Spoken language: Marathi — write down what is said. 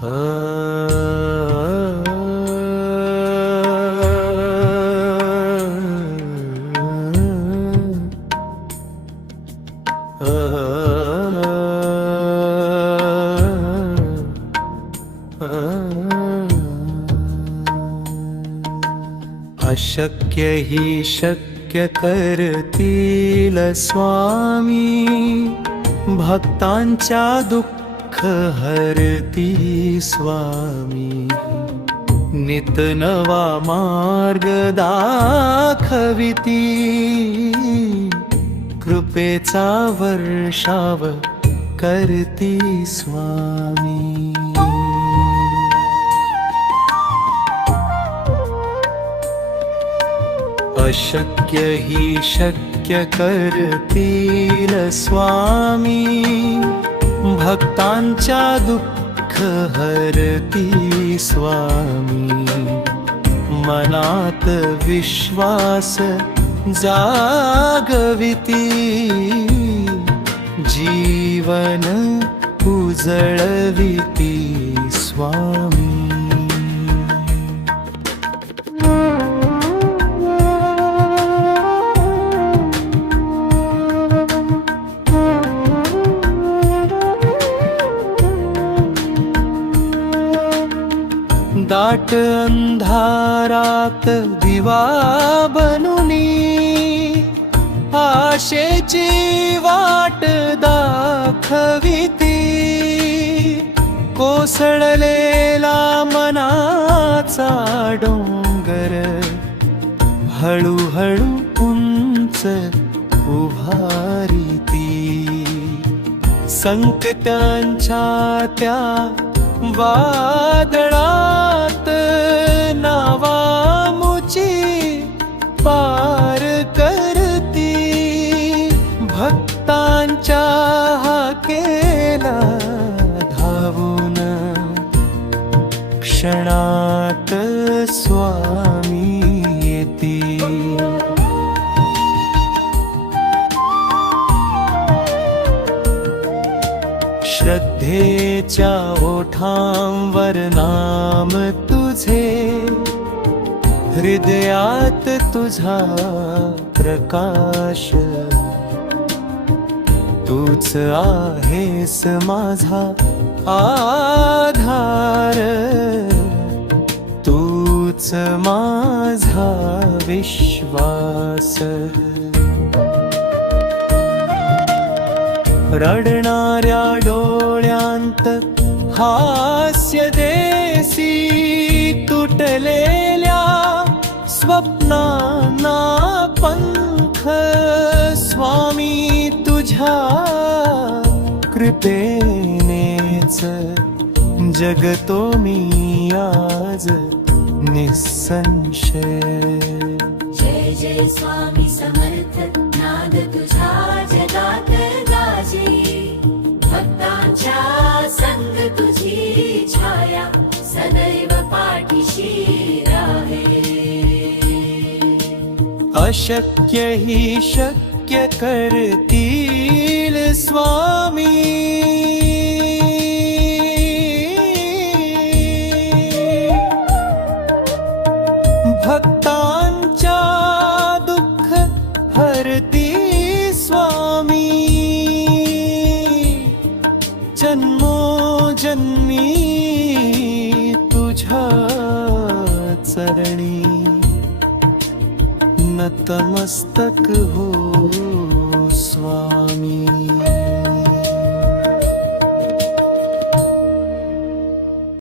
अशक्य ही शक्य करतील स्वामी, भक्तांच्या दुःख हरती स्वामी. नित नवा मार्ग दाखविती, कृपेचा वर्षाव करती स्वामी. अशक्य ही शक्य करतील स्वामी, भक्तांच्या दुःख हरती स्वामी. मनात विश्वास जागविती, जीवन उजळविती स्वामी. दाट अंधारात दिवा बनूनी, आशेची वाट दाखविती. कोसळलेला मनाचा डोंगर हळूहळू उंच उभारिती. संकटांच्या त्या वादळात नावामुची पार करती. भक्तांच्या हाकेला धावून क्षणात स्वामी येती. श्रद्धेच्या ओठांवर नाम तुझे, हृदयात तुझा प्रकाश. तूच आहेस माझा आधार, तूच माझा विश्वास. रडणाऱ्या डोळ्यांत हास्य देसी, तुटलेल्या स्वप्नांना पंख स्वामी. तुझ्या कृपेनेच जगतो मी आज निसंशय. जय जय स्वामी समर्थ, नाद तुझा जगात गाजे. भक्तांच्या संग तुझी छाया सदैव पाठीशी राहे. अशक्य ही शक्य करतील स्वामी, भक्तांच्या दुःख हरती स्वामी. जन्मोजन्मी तुझ्या चरणी नतमस्तक हो स्वामी.